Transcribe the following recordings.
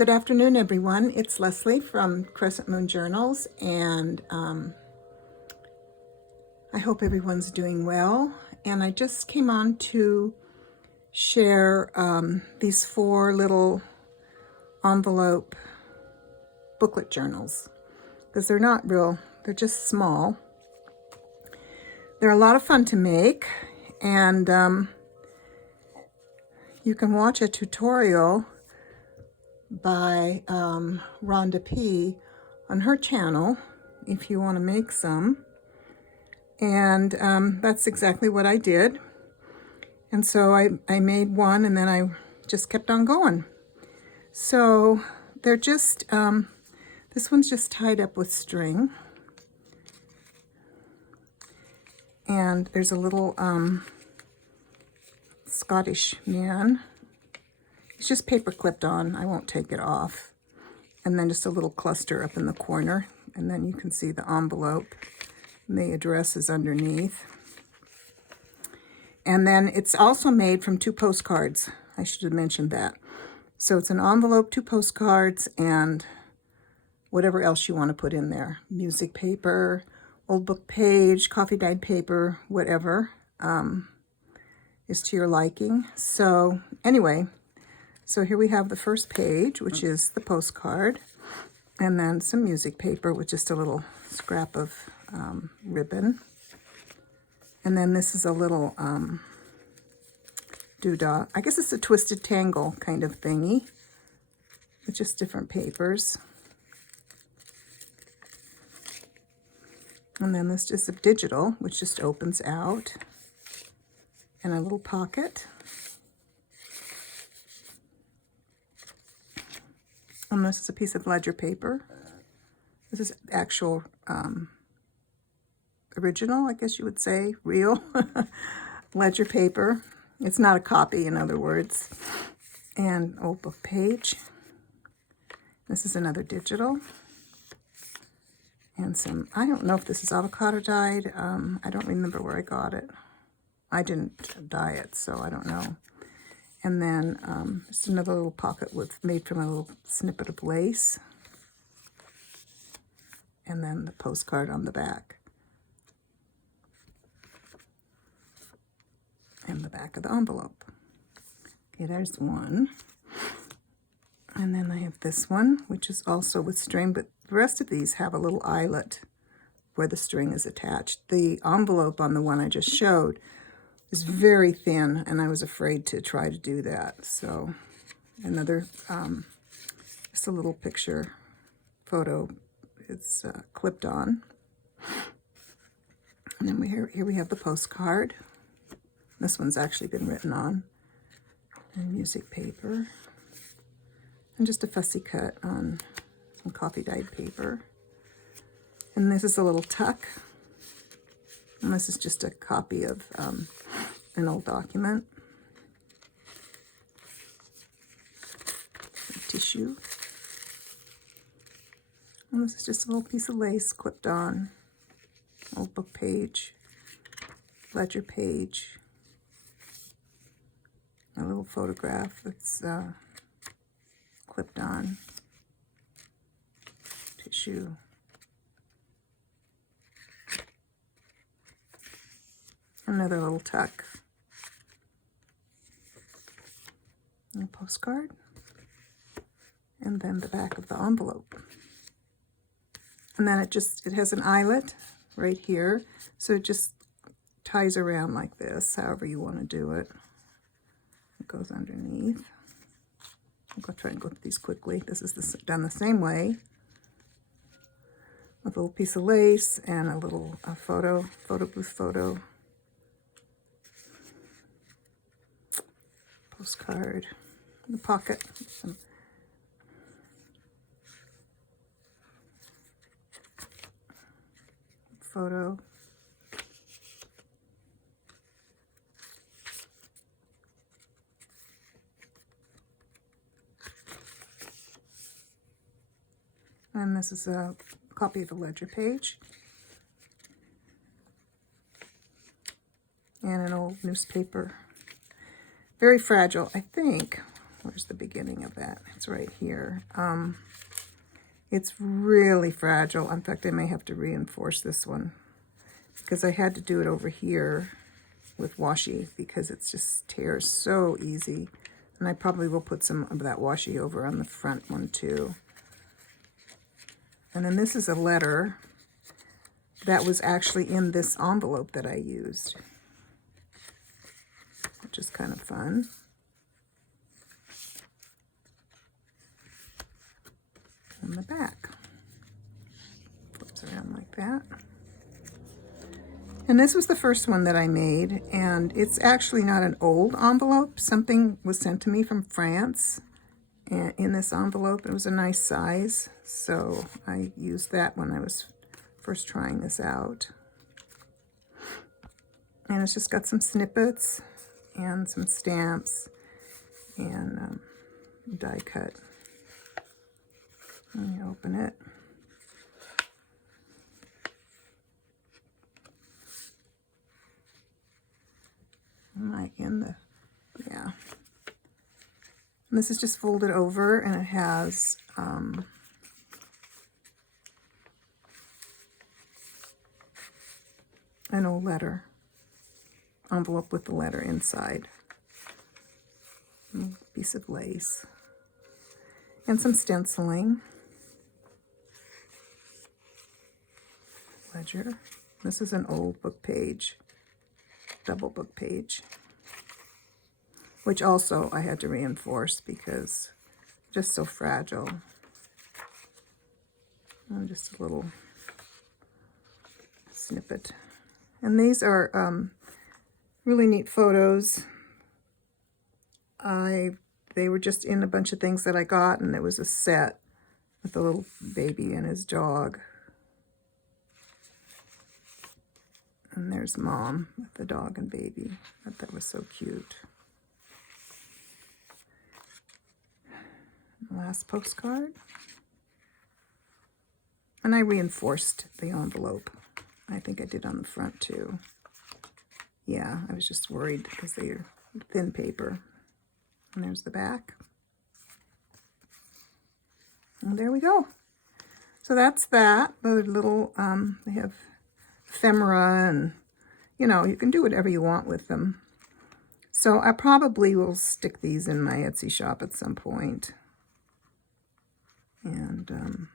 Good afternoon, everyone. It's Leslie from Crescent Moon Journals, and I hope everyone's doing well. And I just came on to share these 4 little envelope booklet journals, because they're not real, they're just small. They're a lot of fun to make, and you can watch a tutorial by Rhonda P. on her channel if you want to make some. And that's exactly what I did. And so I made one, and then I just kept on going. So they're just, this one's just tied up with string. And there's a little Scottish man. It's just paper clipped on. I won't take it off. And then just a little cluster up in the corner. And then you can see the envelope. And the address is underneath. And then it's also made from 2 postcards. I should have mentioned that. So it's an envelope, 2 postcards, and whatever else you want to put in there. Music paper, old book page, coffee dyed paper, whatever is to your liking. So anyway, so here we have the first page, which is the postcard, and then some music paper with just a little scrap of ribbon. And then this is a little doodah. I guess it's a twisted tangle kind of thingy with just different papers. And then this is a digital, which just opens out, and a little pocket. And this is a piece of ledger paper. This is actual original, I guess you would say, real ledger paper. It's not a copy, in other words. And old book page. This is another digital. And some, I don't know if this is avocado dyed. I don't remember where I got it. I didn't dye it, so I don't know. And then just another little pocket made from a little snippet of lace. And then the postcard on the back. And the back of the envelope. Okay, there's one. And then I have this one, which is also with string, but the rest of these have a little eyelet where the string is attached. The envelope on the one I just showed is very thin, and I was afraid to try to do that. So another, just a little picture photo. It's clipped on. And then here we have the postcard. This one's actually been written on. And music paper. And just a fussy cut on some coffee dyed paper. And this is a little tuck. And this is just a copy of an old document. Some tissue. And this is just a little piece of lace clipped on. Old book page. Ledger page. A little photograph that's clipped on. Tissue. Another little tuck. And a postcard. And then the back of the envelope. And then it has an eyelet right here. So it just ties around like this, however you want to do it. It goes underneath. I'll try and go through these quickly. This is done the same way. A little piece of lace and a little photo booth photo. Postcard. In the pocket. Some photo. And this is a copy of the ledger page. And an old newspaper. Very fragile, I think. Where's the beginning of that? It's right here. It's really fragile. In fact, I may have to reinforce this one because I had to do it over here with washi because it just tears so easy. And I probably will put some of that washi over on the front one too. And then this is a letter that was actually in this envelope that I used, which is kind of fun. On the back. Flips around like that. And this was the first one that I made, and it's actually not an old envelope. Something was sent to me from France and in this envelope. It was a nice size, so I used that when I was first trying this out. And it's just got some snippets and some stamps and die cut. Let me open it. Am I in the, yeah. And this is just folded over, and it has an old letter, envelope with the letter inside. A piece of lace. And some stenciling. Ledger. This is an old book page, double book page, which also I had to reinforce because just so fragile. And just a little snippet. And these are really neat photos. They were just in a bunch of things that I got, and it was a set with a little baby and his dog. And there's Mom with the dog and baby. I thought that was so cute. Last postcard. And I reinforced the envelope. I think I did on the front too. Yeah, I was just worried because they're thin paper. And there's the back. And there we go. So that's that. The little, they have ephemera, and you know, you can do whatever you want with them. So I probably will stick these in my Etsy shop at some point. And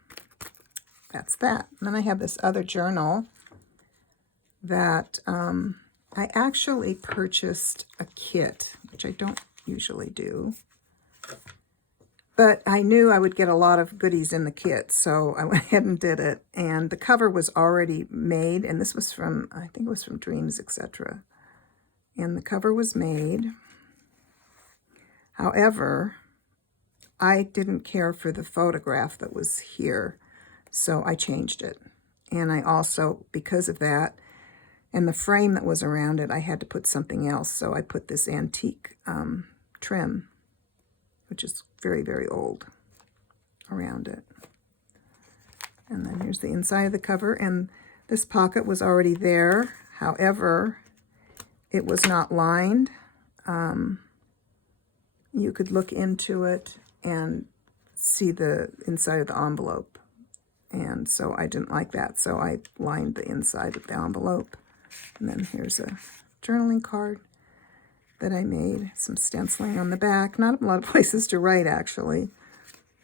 that's that. And then I have this other journal that I actually purchased a kit, which I don't usually do. But I knew I would get a lot of goodies in the kit, so I went ahead and did it. And the cover was already made, and this was from, I think it was from Dreams, etc. And the cover was made. However, I didn't care for the photograph that was here, so I changed it. And I also, because of that, and the frame that was around it, I had to put something else. So I put this antique trim, which is very, very old, around it. And then here's the inside of the cover, and this pocket was already there. However, it was not lined. You could look into it and see the inside of the envelope. And so I didn't like that, so I lined the inside of the envelope. And then here's a journaling card that I made, some stenciling on the back. Not a lot of places to write, actually,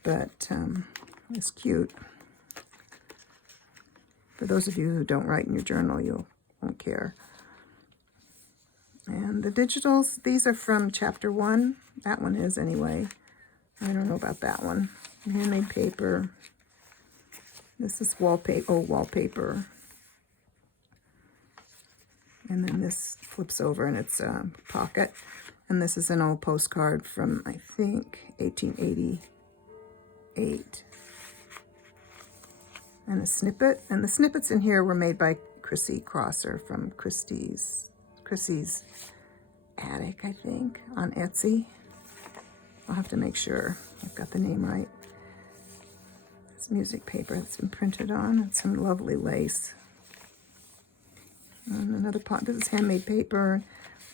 but it's cute. For those of you who don't write in your journal, you won't care. And the digitals, these are from chapter 1. That one is, anyway. I don't know about that one. Handmade paper. This is wallpaper, old wallpaper. And then this flips over and it's a pocket. And this is an old postcard from, I think, 1888. And a snippet. And the snippets in here were made by Chrissy Crosser from Chrissy's Attic, I think, on Etsy. I'll have to make sure I've got the name right. It's music paper that's been printed on. It's some lovely lace. And another pot. This is handmade paper.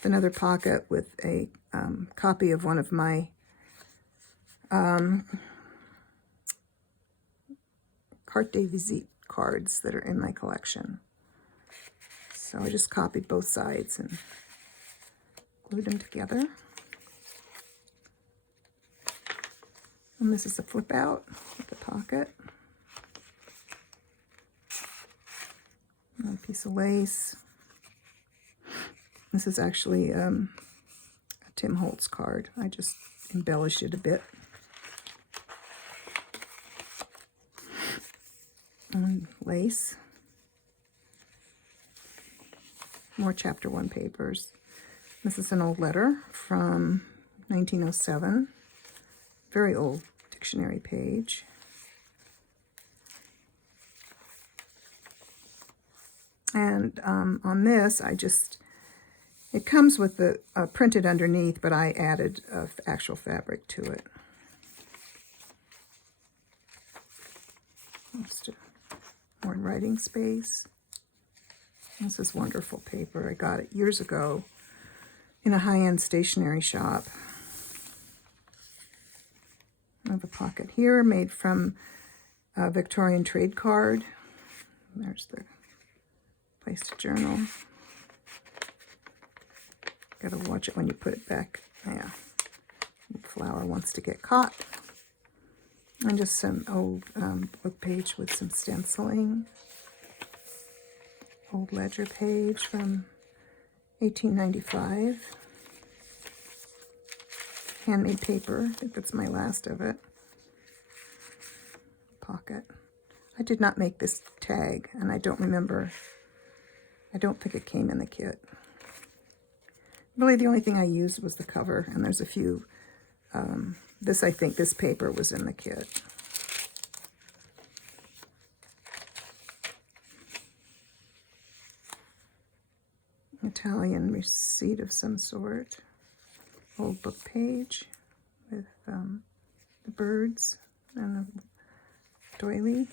Another pocket with a copy of one of my carte de visite cards that are in my collection. So I just copied both sides and glued them together. And this is a flip out with the pocket. And a piece of lace. This is actually a Tim Holtz card. I just embellished it a bit. And lace. More chapter 1 papers. This is an old letter from 1907. Very old dictionary page. And on this, it comes with the printed underneath, but I added actual fabric to it. Just more writing space. This is wonderful paper. I got it years ago in a high-end stationery shop. I have a pocket here made from a Victorian trade card. There's the place to journal. Got to watch it when you put it back. Yeah, the flower wants to get caught. And just some old book page with some stenciling. Old ledger page from 1895. Handmade paper. I think that's my last of it. Pocket. I did not make this tag, and I don't remember. I don't think it came in the kit. Really, the only thing I used was the cover, and there's a few. I think this paper was in the kit. Italian receipt of some sort. Old book page with the birds and a doily.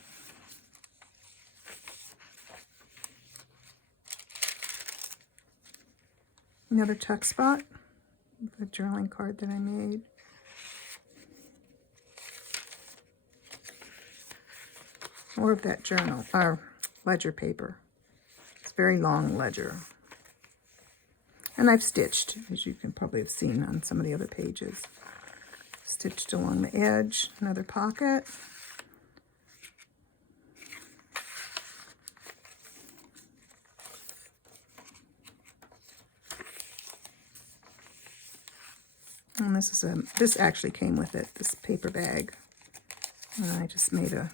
Another tuck spot, the journaling card that I made. More of that journal, or ledger paper. It's very long ledger. And I've stitched, as you can probably have seen on some of the other pages. Stitched along the edge, another pocket. And this actually came with it, this paper bag. And I just made a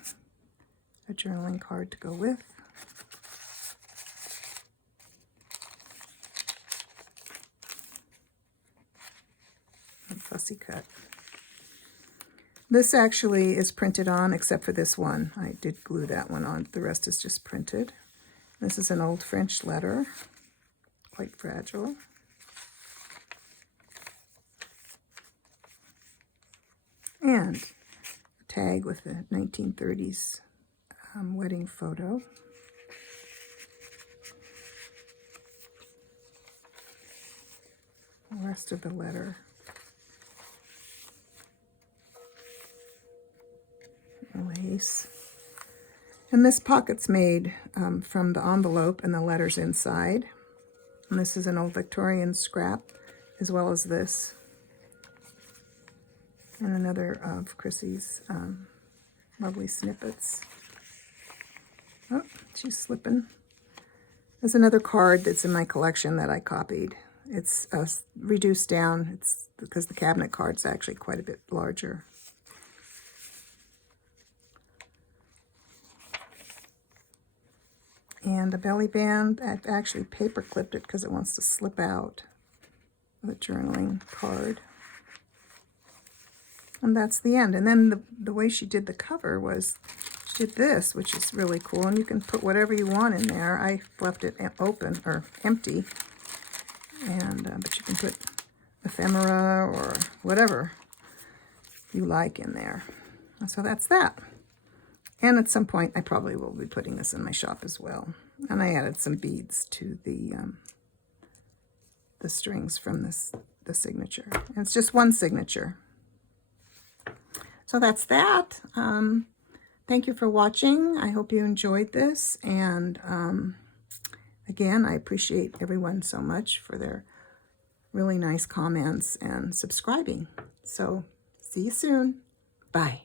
journaling card to go with. Fussy cut. This actually is printed on, except for this one. I did glue that one on. The rest is just printed. This is an old French letter, quite fragile. And a tag with the 1930s wedding photo. The rest of the letter. Lace. And this pocket's made from the envelope and the letters inside. And this is an old Victorian scrap, as well as this. And another of Chrissy's lovely snippets. Oh, she's slipping. There's another card that's in my collection that I copied. It's reduced down. It's because the cabinet card's actually quite a bit larger. And a belly band. I've actually paper clipped it because it wants to slip out. The journaling card. And that's the end. And then the way she did the cover was, she did this, which is really cool. And you can put whatever you want in there. I left it open, or empty. And but you can put ephemera or whatever you like in there. And so that's that. And at some point, I probably will be putting this in my shop as well. And I added some beads to the strings from the signature. And it's just one signature. So that's that. Thank you for watching. I hope you enjoyed this. And again, I appreciate everyone so much for their really nice comments and subscribing. So see you soon. Bye.